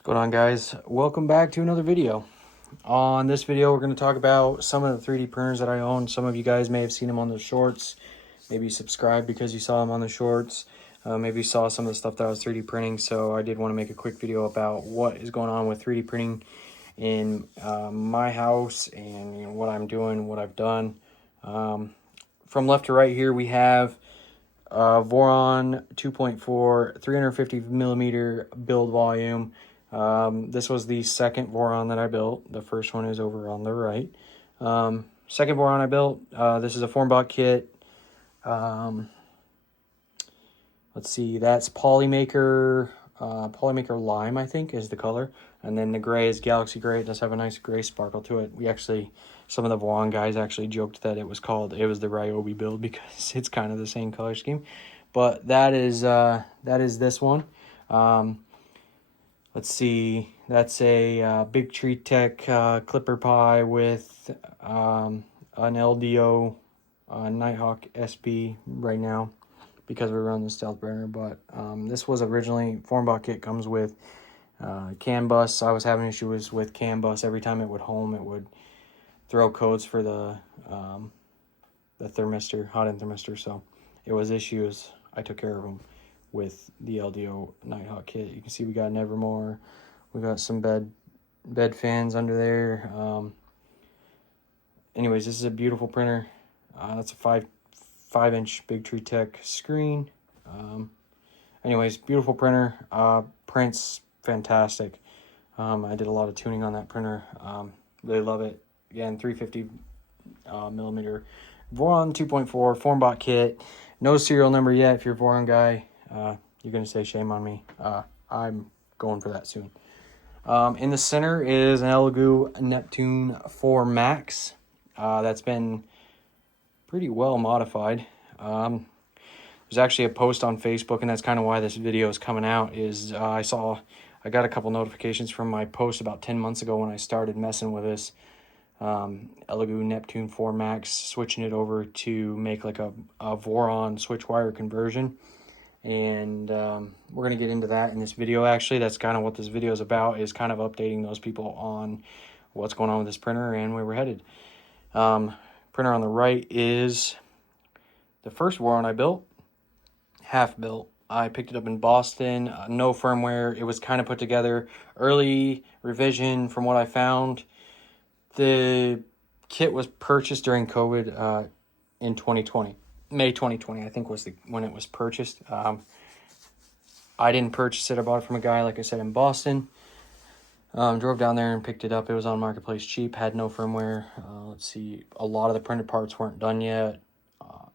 What's going on, guys? Welcome back to another video. On this video, we're going to talk about some of the 3D printers that I own. Some of you guys may have seen them on the shorts. Maybe subscribe because you saw them on the shorts. Maybe you saw some of the stuff that I was 3D printing. So I did want to make a quick video about what is going on with 3D printing in my house and what I'm doing, what I've done. From left to right here, we have Voron 2.4 350 millimeter build volume. This was the second Voron that I built. The first one is over on the right. Second Voron I built. This is a form-bought kit. Let's see, that's Polymaker Lime, I think, is the color. And then the gray is Galaxy Gray. It does have a nice gray sparkle to it. Some of the Voron guys actually joked that it was the Ryobi build because it's kind of the same color scheme. But that is this one. Let's see, that's a Big Tree Tech Clipper Pie with an LDO Nighthawk SB right now because we're running the stealth burner. But this was originally form-bought kit, comes with CAN bus. I was having issues with CAN bus. Every time it would home, it would throw codes for the thermistor, hot end thermistor. So it was issues. I took care of them with the LDO Nighthawk kit. You can see we got Nevermore. We got some bed fans under there. Anyways, this is a beautiful printer. That's a 5-inch Big Tree Tech screen. Anyways, beautiful printer. Prints fantastic. I did a lot of tuning on that printer. Really love it. Again, 350 millimeter Voron 2.4 form-bought kit. No serial number yet. If you're a Voron guy, you're going to say shame on me. I'm going for that soon. In the center is an Elegoo Neptune 4 Max. That's been pretty well modified. There's actually a post on Facebook, and that's kind of why this video is coming out, is I got a couple notifications from my post about 10 months ago when I started messing with this Elegoo Neptune 4 Max, switching it over to make like a Voron Switchwire conversion. And we're going to get into that in this video. Actually, that's kind of what this video is about, is kind of updating those people on what's going on with this printer and where we're headed. Printer on the right is the first Voron I built, half built. I picked it up in Boston, no firmware. It was kind of put together, early revision from what I found. The kit was purchased during COVID in 2020. May 2020, I think, was when it was purchased. I didn't purchase it. I bought it from a guy, like I said, in Boston. Drove down there and picked it up. It was on Marketplace cheap, had no firmware. Let's see, a lot of the printed parts weren't done yet.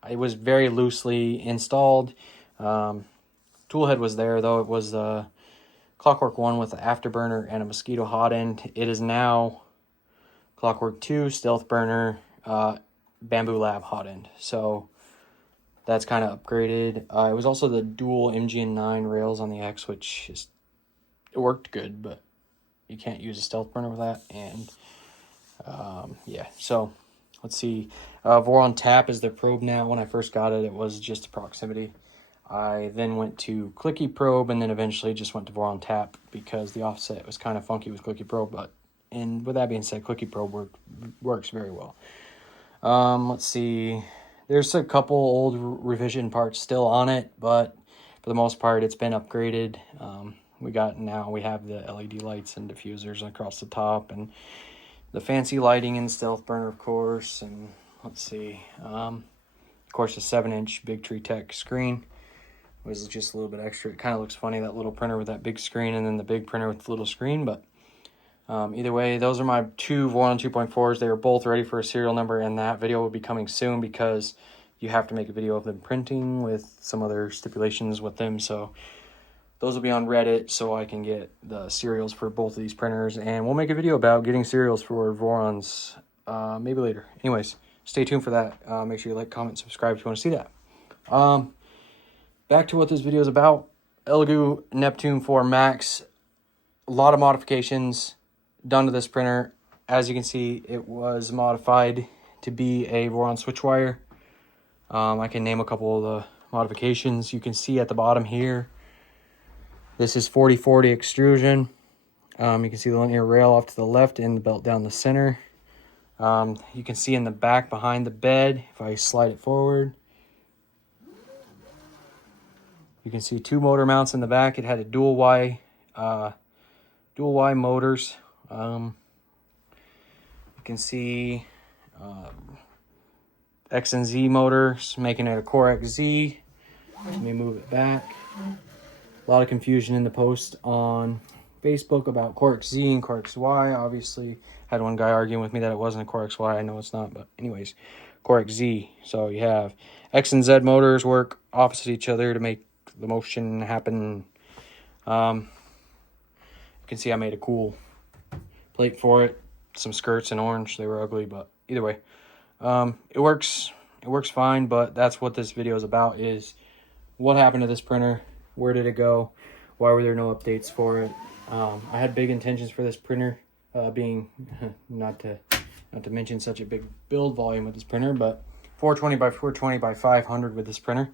It was very loosely installed. Toolhead was there, though. It was the Clockwork 1 with the afterburner and a Mosquito hot end. It is now Clockwork 2, Stealth burner, Bamboo Lab hot end. So that's kind of upgraded. It was also the dual MGN9 rails on the X, which it worked good, but you can't use a stealth burner with that. And yeah, so let's see. Voron Tap is the probe now. When I first got it, it was just a proximity. I then went to Clicky Probe, and then eventually just went to Voron Tap because the offset was kind of funky with Clicky Probe. And with that being said, Clicky Probe works very well. Let's see. There's a couple old revision parts still on it, but for the most part, it's been upgraded. We have the LED lights and diffusers across the top, and the fancy lighting and stealth burner, of course. And let's see. Of course, a 7-inch Big Tree Tech screen was just a little bit extra. It kind of looks funny, that little printer with that big screen, and then the big printer with the little screen, but either way, those are my two Voron 2.4s. They are both ready for a serial number, and that video will be coming soon because you have to make a video of them printing with some other stipulations with them. So those will be on Reddit so I can get the serials for both of these printers, and we'll make a video about getting serials for Vorons maybe later. Anyways, stay tuned for that. Make sure you like, comment, subscribe if you want to see that. Back to what this video is about. Elegoo Neptune 4 Max. A lot of modifications done to this printer. As you can see, it was modified to be a Voron Switchwire. I can name a couple of the modifications. You can see at the bottom here, this is 40/40 extrusion. You can see the linear rail off to the left and the belt down the center. You can see in the back behind the bed, if I slide it forward, you can see 2 motor mounts in the back. It had a dual Y motors. You can see X and Z motors, making it a CoreXY. Let me move it back. A lot of confusion in the post on Facebook about CoreXY and CoreXY. Obviously, had one guy arguing with me that it wasn't a CoreXY. I know it's not, but anyways, CoreXY. So you have X and Z motors work opposite each other to make the motion happen. You can see I made a cool plate for it. Some skirts in orange. They were ugly, but either way, it works. It works fine. But that's what this video is about: is what happened to this printer. Where did it go? Why were there no updates for it? I had big intentions for this printer, being not to mention such a big build volume with this printer, but 420 by 420 by 500 with this printer.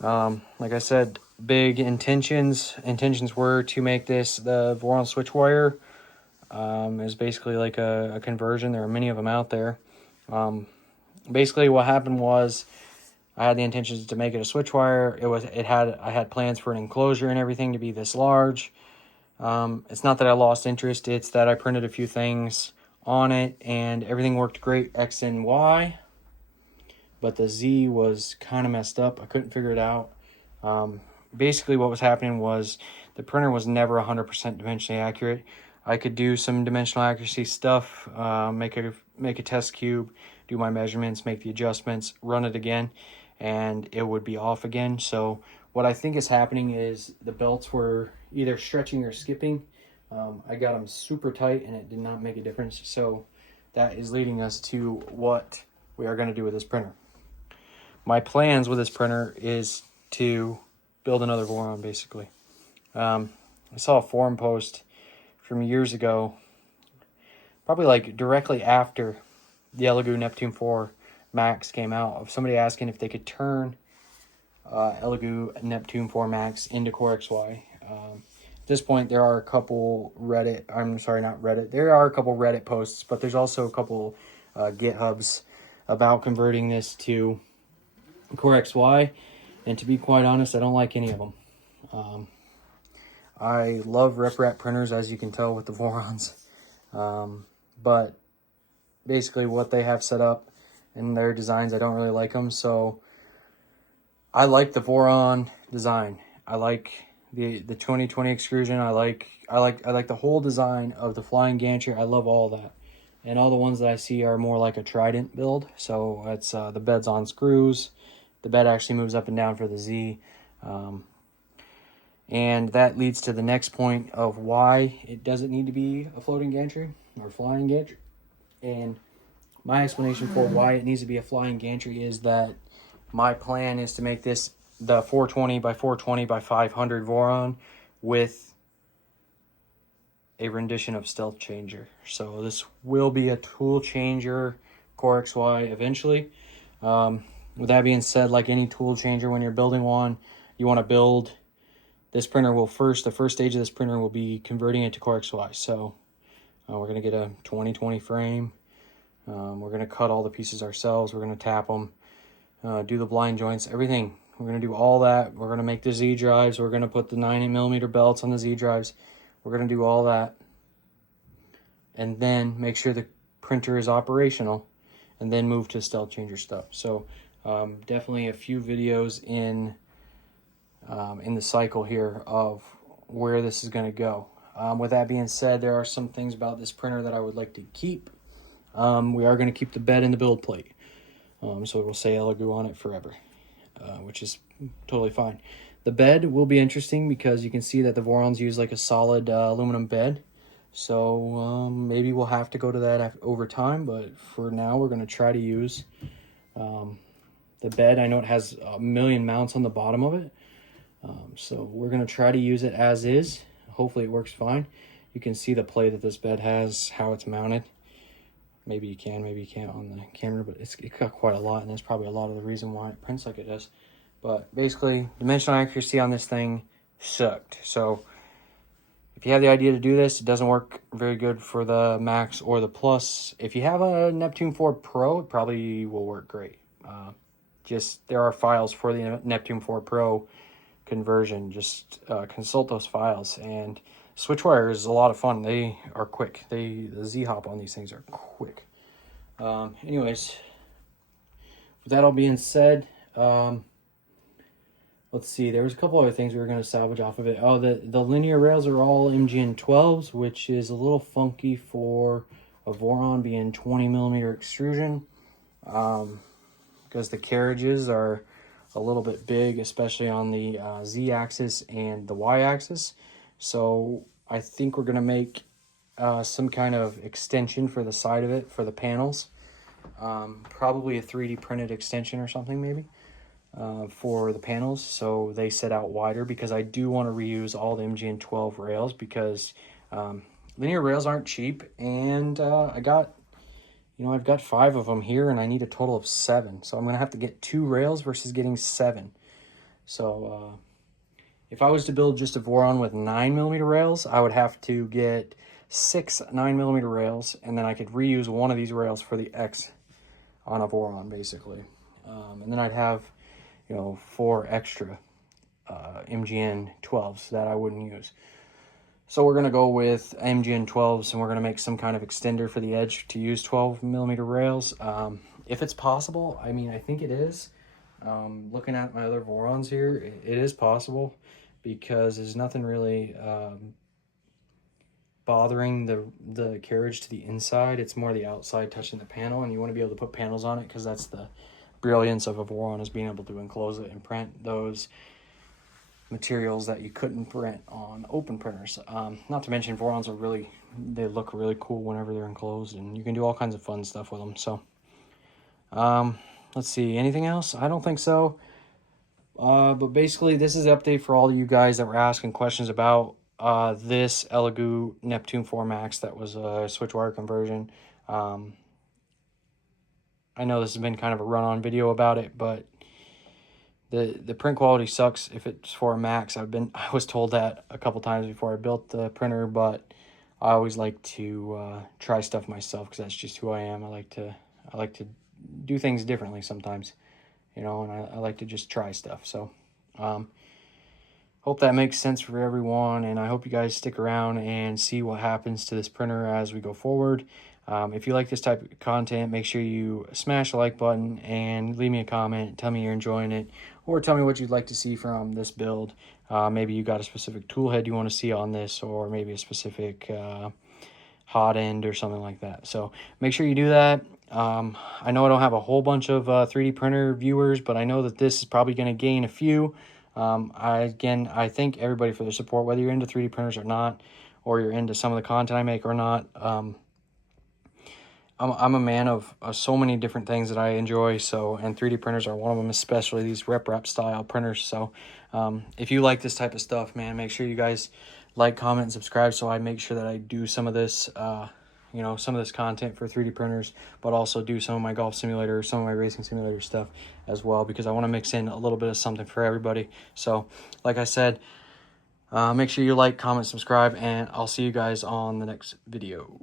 Like I said, big intentions. Intentions were to make this the Voron Switchwire. Is basically like a conversion. There are many of them out there. Basically, what happened was, I had the intentions to make it a Switchwire. I had plans for an enclosure and everything to be this large. It's not that I lost interest. It's that I printed a few things on it and everything worked great X and Y, but the Z was kind of messed up. I couldn't figure it out. Basically, what was happening was the printer was never 100% dimensionally accurate. I could do some dimensional accuracy stuff, make a test cube, do my measurements, make the adjustments, run it again, and it would be off again. So what I think is happening is the belts were either stretching or skipping. I got them super tight and it did not make a difference. So that is leading us to what we are going to do with this printer. My plans with this printer is to build another Voron, basically. I saw a forum post from years ago, probably like directly after the Elegoo Neptune 4 Max came out, of somebody asking if they could turn Elegoo Neptune 4 Max into CoreXY. At this point, there are a couple Reddit posts, but there's also a couple GitHubs about converting this to CoreXY, and to be quite honest, I don't like any of them. I love RepRap printers, as you can tell with the Vorons, but basically what they have set up in their designs, I don't really like them. So I like the Voron design. I like the 2020 extrusion. I like the whole design of the flying gantry. I love all that. And all the ones that I see are more like a Trident build. So it's the bed's on screws. The bed actually moves up and down for the Z. And that leads to the next point of why it doesn't need to be a floating gantry or flying gantry. And my explanation for why it needs to be a flying gantry is that my plan is to make this the 420 by 420 by 500 Voron with a rendition of Stealth Changer. So this will be a toolchanger CoreXY eventually. With that being said, like any toolchanger, when you're building one, you want to build this printer will the first stage of this printer will be converting it to CoreXY. So we're going to get a 2020 frame. We're going to cut all the pieces ourselves. We're going to tap them, do the blind joints, everything. We're going to do all that. We're going to make the Z drives. We're going to put the 90mm belts on the Z drives. We're going to do all that. And then make sure the printer is operational. And then move to Stealth Changer stuff. So definitely a few videos in the cycle here of where this is going to go. With that being said, there are some things about this printer that I would like to keep. We are going to keep the bed and the build plate. So it will say Elegoo on it forever, which is totally fine. The bed will be interesting because you can see that the Vorons use like a solid aluminum bed. So maybe we'll have to go to that over time, but for now we're going to try to use the bed. I know it has a million mounts on the bottom of it. So we're going to try to use it as is. Hopefully it works fine. You can see the play that this bed has, how it's mounted. Maybe you can, maybe you can't on the camera, but it's got quite a lot, and that's probably a lot of the reason why it prints like it does. But basically, dimensional accuracy on this thing sucked. So if you have the idea to do this, it doesn't work very good for the Max or the Plus. If you have a Neptune 4 Pro, it probably will work great. Just there are files for the Neptune 4 Pro conversion. Just consult those files. And Switchwire is a lot of fun. They are quick. The Z-hop on these things are quick. Anyways, with that all being said, let's see. There was a couple other things we were going to salvage off of it. Oh, the linear rails are all MGN 12s, which is a little funky for a Voron being 20 millimeter extrusion, because the carriages are a little bit big, especially on the Z-axis and the Y-axis. So I think we're going to make some kind of extension for the side of it for the panels. Probably a 3D printed extension or something maybe for the panels, so they set out wider, because I do want to reuse all the MGN 12 rails, because linear rails aren't cheap, and I've got 5 of them here and I need a total of 7, so I'm gonna have to get 2 rails versus getting 7. So if I was to build just a Voron with 9 millimeter rails, I would have to get 6 9 millimeter rails, and then I could reuse one of these rails for the X on a Voron basically. And then I'd have 4 extra MGN 12s that I wouldn't use. So we're going to go with MGN 12s, and we're going to make some kind of extender for the edge to use 12 millimeter rails. If it's possible, I mean, I think it is. Looking at my other Vorons here, it is possible, because there's nothing really bothering the carriage to the inside. It's more the outside touching the panel, and you want to be able to put panels on it, because that's the brilliance of a Voron, is being able to enclose it and print those materials that you couldn't print on open printers. Not to mention Vorons are they look really cool whenever they're enclosed, and you can do all kinds of fun stuff with them. So let's see, anything else? I don't think so. But basically this is an update for all of you guys that were asking questions about this Elegoo Neptune 4 Max that was a Switchwire conversion. I know this has been kind of a run-on video about it, but the print quality sucks if it's for a Max. I was told that a couple times before I built the printer, but I always like to try stuff myself, because that's just who I am. I like to do things differently sometimes, and I like to just try stuff. So hope that makes sense for everyone, and I hope you guys stick around and see what happens to this printer as we go forward. If you like this type of content, make sure you smash the like button and leave me a comment. Tell me you're enjoying it, or tell me what you'd like to see from this build. Maybe you got a specific tool head you want to see on this, or maybe a specific hot end or something like that. So make sure you do that. I know I don't have a whole bunch of 3D printer viewers, but I know that this is probably going to gain a few. I thank everybody for their support, whether you're into 3D printers or not, or you're into some of the content I make or not. I'm a man of so many different things that I enjoy, and 3D printers are one of them, especially these rep style printers. So if you like this type of stuff, man, make sure you guys like, comment, and subscribe, so I make sure that I do some of this some of this content for 3D printers, but also do some of my golf simulator, some of my racing simulator stuff as well, because I want to mix in a little bit of something for everybody. So like I said, make sure you like, comment, subscribe, and I'll see you guys on the next video.